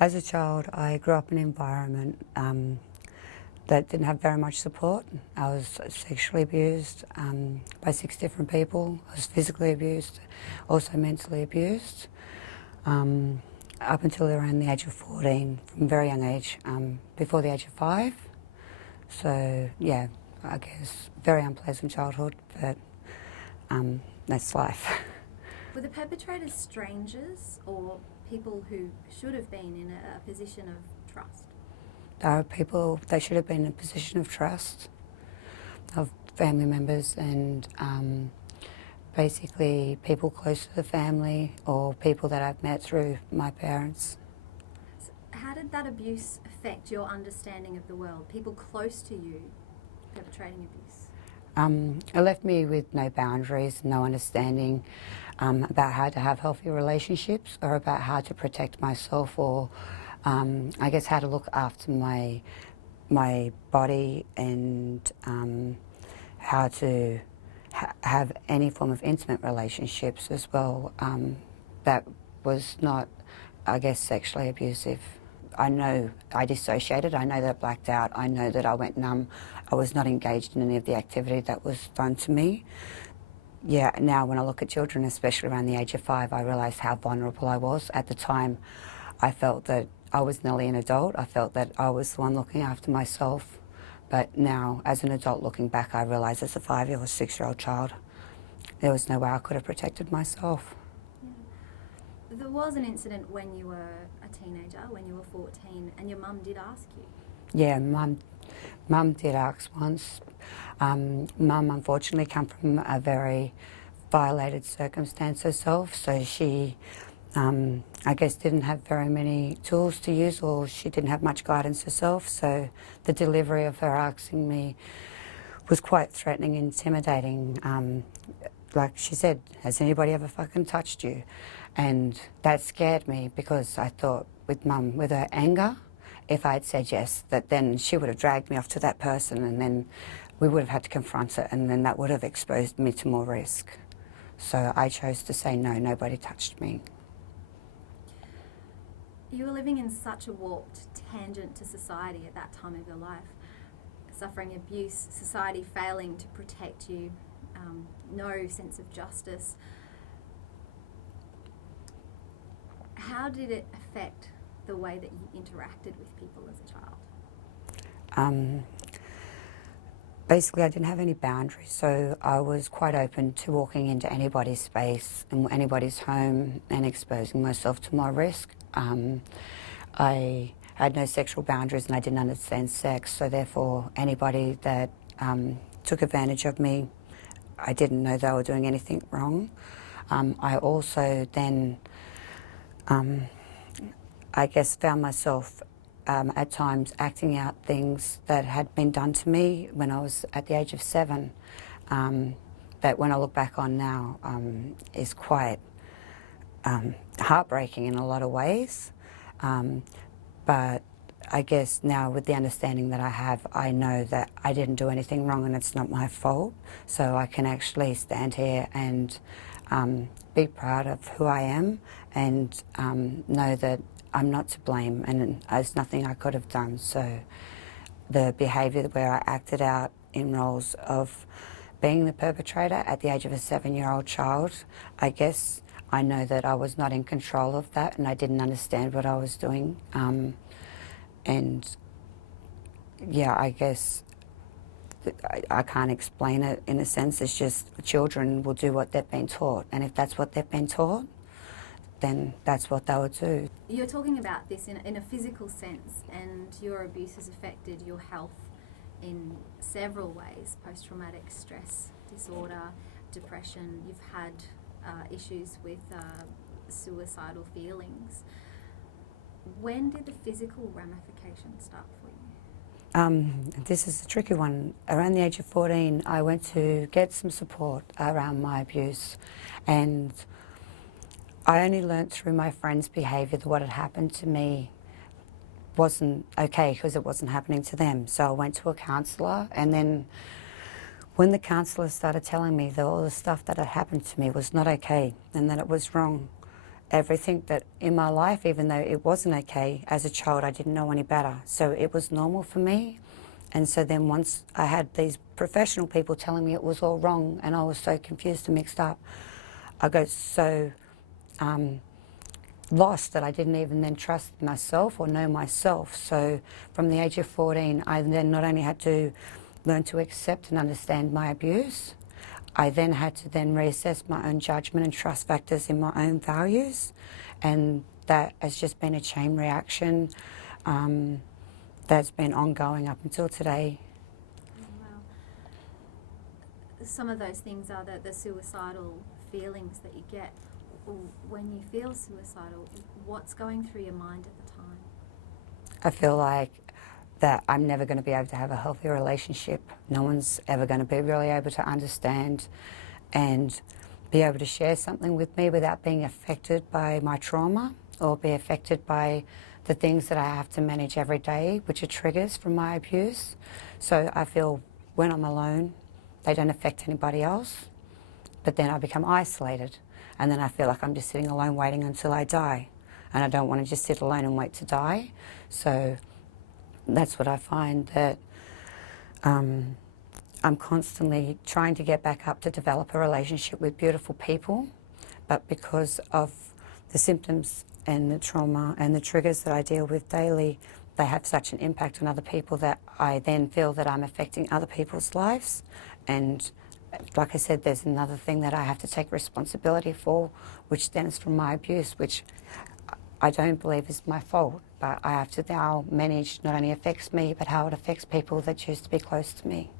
As a child, I grew up in an environment that didn't have very much support. I was sexually abused by 6 different people. I was physically abused, also mentally abused, up until around the age of 14, from a very young age, before the age of 5. So, yeah, I guess very unpleasant childhood, but that's life. Were the perpetrators strangers or people who should have been in a position of trust? There are people, they should have been in a position of trust, of family members and basically people close to the family or people that I've met through my parents. So how did that abuse affect your understanding of the world? People close to you perpetrating abuse? It left me with no boundaries, no understanding about how to have healthy relationships or about how to protect myself or I guess how to look after my body and how to have any form of intimate relationships as well that was not, I guess, sexually abusive. I know I dissociated, I know that I blacked out, I know that I went numb. I was not engaged in any of the activity that was done to me. Yeah, now when I look at children, especially around the age of 5, I realise how vulnerable I was. At the time, I felt that I was nearly an adult. I felt that I was the one looking after myself. But now, as an adult looking back, I realise as a 5-year or 6-year-old child, there was no way I could have protected myself. Yeah. There was an incident when you were a teenager, when you were 14, and your mum did ask you. Yeah, Mum did ask once. Mum unfortunately come from a very violated circumstance herself, so she I guess didn't have very many tools to use, or she didn't have much guidance herself, so the delivery of her asking me was quite threatening and intimidating. Like she said, has anybody ever fucking touched you? And that scared me because I thought with Mum, with her anger, if I had said yes, that then she would have dragged me off to that person and then we would have had to confront it and then that would have exposed me to more risk. So I chose to say no, nobody touched me. You were living in such a warped tangent to society at that time of your life, suffering abuse, society failing to protect you, no sense of justice. How did it affect the way that you interacted with people as a child? Basically, I didn't have any boundaries, so I was quite open to walking into anybody's space and anybody's home and exposing myself to more risk. I had no sexual boundaries and I didn't understand sex, so therefore anybody that took advantage of me, I didn't know they were doing anything wrong. I also then, I guess, found myself at times acting out things that had been done to me when I was at the age of 7, that when I look back on now is quite heartbreaking in a lot of ways. But I guess now with the understanding that I have, I know that I didn't do anything wrong and it's not my fault. So I can actually stand here and be proud of who I am and know that I'm not to blame and there's nothing I could have done. So the behaviour where I acted out in roles of being the perpetrator at the age of a 7-year-old child, I guess I know that I was not in control of that and I didn't understand what I was doing. And yeah, I guess I can't explain it in a sense. It's just children will do what they've been taught, and if that's what they've been taught, then that's what they would do. You're talking about this in a physical sense, and your abuse has affected your health in several ways: post-traumatic stress disorder, depression. You've had issues with suicidal feelings. When did the physical ramifications start for you? This is a tricky one. Around the age of 14, I went to get some support around my abuse, and I only learnt through my friends' behaviour that what had happened to me wasn't okay because it wasn't happening to them. So I went to a counsellor, and then when the counsellor started telling me that all the stuff that had happened to me was not okay and that it was wrong, everything that in my life, even though it wasn't okay. As a child, I didn't know any better. So it was normal for me. And so then once I had these professional people telling me it was all wrong and I was so confused and mixed up, I got so lost that I didn't even then trust myself or know myself. So from the age of 14, I then not only had to learn to accept and understand my abuse, I then had to then reassess my own judgment and trust factors in my own values. And that has just been a chain reaction that's been ongoing up until today. Wow. Some of those things are the suicidal feelings that you get. When you feel suicidal, what's going through your mind at the time? I feel like that I'm never going to be able to have a healthy relationship. No one's ever going to be really able to understand and be able to share something with me without being affected by my trauma or be affected by the things that I have to manage every day, which are triggers from my abuse. So I feel when I'm alone, they don't affect anybody else, but then I become isolated. And then I feel like I'm just sitting alone waiting until I die. And I don't want to just sit alone and wait to die. So that's what I find, that I'm constantly trying to get back up to develop a relationship with beautiful people, but because of the symptoms and the trauma and the triggers that I deal with daily, they have such an impact on other people that I then feel that I'm affecting other people's lives. And like I said, there's another thing that I have to take responsibility for, which stems from my abuse, which I don't believe is my fault, but I have to now manage not only affects me, but how it affects people that choose to be close to me.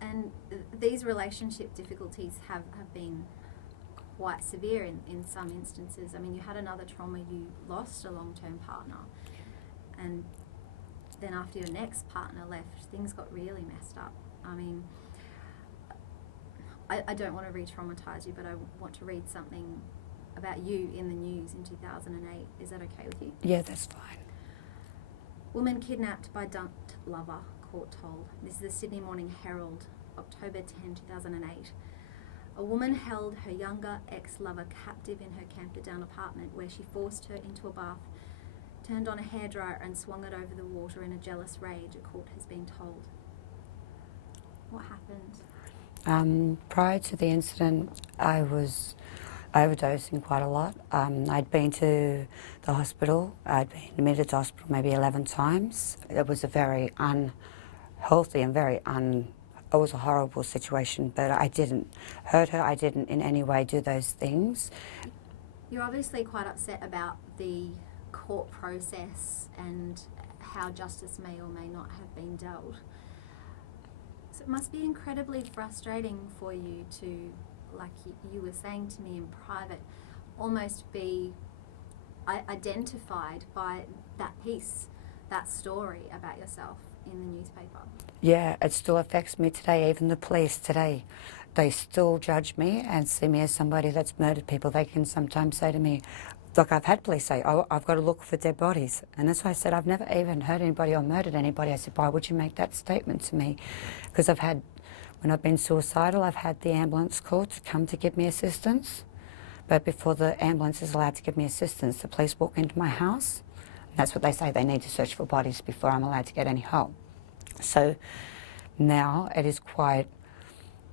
And these relationship difficulties have been quite severe in some instances. I mean, you had another trauma, you lost a long-term partner, and then after your next partner left, things got really messed up. I mean, I don't want to re-traumatise you, but I want to read something about you in the news in 2008. Is that okay with you? Yeah, that's fine. Woman kidnapped by dumped lover, court told. This is the Sydney Morning Herald, October 10, 2008. A woman held her younger ex-lover captive in her Camperdown apartment, where she forced her into a bath, turned on a hairdryer and swung it over the water in a jealous rage, a court has been told. What happened? Prior to the incident, I was overdosing quite a lot. I'd been to the hospital. I'd been admitted to hospital maybe 11 times. It was a very unhealthy and it was a horrible situation, but I didn't hurt her. I didn't in any way do those things. You're obviously quite upset about the court process and how justice may or may not have been dealt. So it must be incredibly frustrating for you to, like you were saying to me in private, almost be identified by that piece, that story about yourself in the newspaper. Yeah, it still affects me today. Even the police today, they still judge me and see me as somebody that's murdered people. They can sometimes say to me, look, I've had police say, oh, I've got to look for dead bodies. And that's why I said, I've never even hurt anybody or murdered anybody. I said, why would you make that statement to me? Because when I've been suicidal, I've had the ambulance called to come to give me assistance. But before the ambulance is allowed to give me assistance, the police walk into my house. And that's what they say, they need to search for bodies before I'm allowed to get any help. So now it is quite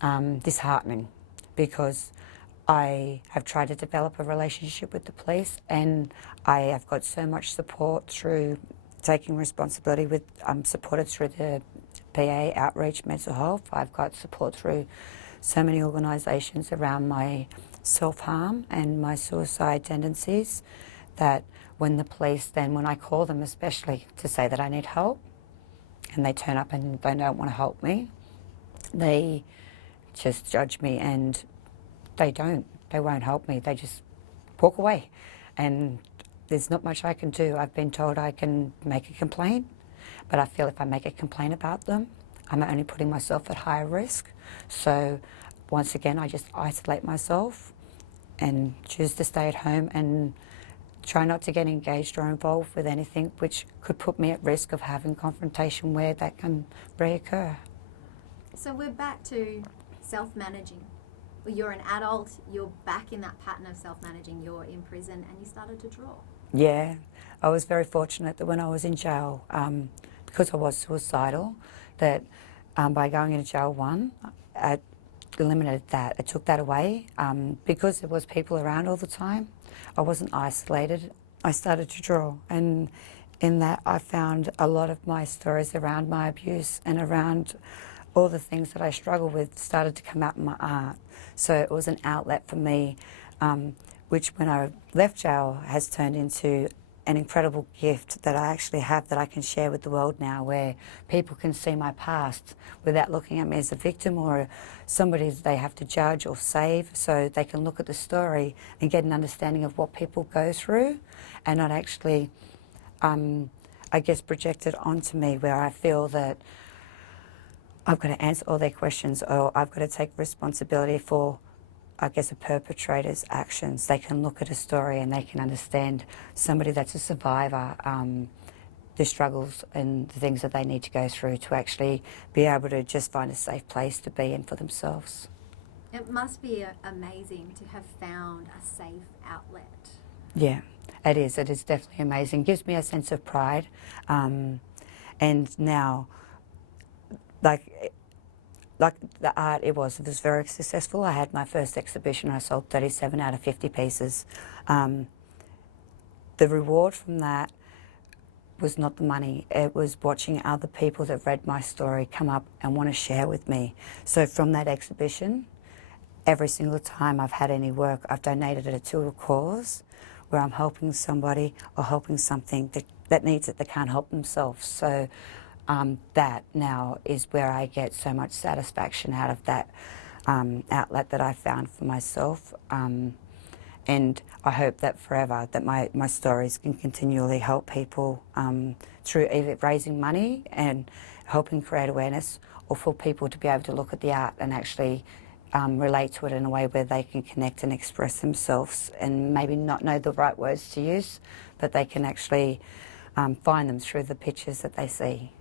disheartening, because I have tried to develop a relationship with the police, and I have got so much support through taking responsibility with, I'm supported through the PA, Outreach, Mental Health. I've got support through so many organisations around my self-harm and my suicide tendencies, that when the police, then when I call them especially to say that I need help, and they turn up and they don't want to help me, they just judge me, and they won't help me. They just walk away, and there's not much I can do. I've been told I can make a complaint, but I feel if I make a complaint about them, I'm only putting myself at higher risk. So once again, I just isolate myself and choose to stay at home and try not to get engaged or involved with anything which could put me at risk of having confrontation where that can reoccur. So we're back to self-managing. you're an adult, you're back in that pattern of self-managing, you're in prison, and you started to draw. Yeah, I was very fortunate that when I was in jail, because I was suicidal, that by going into jail I eliminated that. I took that away because there was people around all the time. I wasn't isolated. I started to draw, and in that I found a lot of my stories around my abuse and around all the things that I struggled with started to come out in my art. So it was an outlet for me, which when I left jail has turned into an incredible gift that I actually have that I can share with the world now, where people can see my past without looking at me as a victim or somebody that they have to judge or save, so they can look at the story and get an understanding of what people go through and not actually, I guess, project it onto me, where I feel that I've got to answer all their questions or I've got to take responsibility for, I guess, a perpetrator's actions. They can look at a story and they can understand somebody that's a survivor, the struggles and the things that they need to go through to actually be able to just find a safe place to be in for themselves. It must be amazing to have found a safe outlet. Yeah, it is. It is definitely amazing. It gives me a sense of pride. And now, like the art, it was very successful. I had my first exhibition. I sold 37 out of 50 pieces. The reward from that was not the money. It was watching other people that read my story come up and want to share with me. So from that exhibition, every single time I've had any work, I've donated it to a cause where I'm helping somebody or helping something that needs it, that can't help themselves. So that now is where I get so much satisfaction out of that outlet that I found for myself. And I hope that forever that my stories can continually help people through either raising money and helping create awareness, or for people to be able to look at the art and actually relate to it in a way where they can connect and express themselves and maybe not know the right words to use, but they can actually find them through the pictures that they see.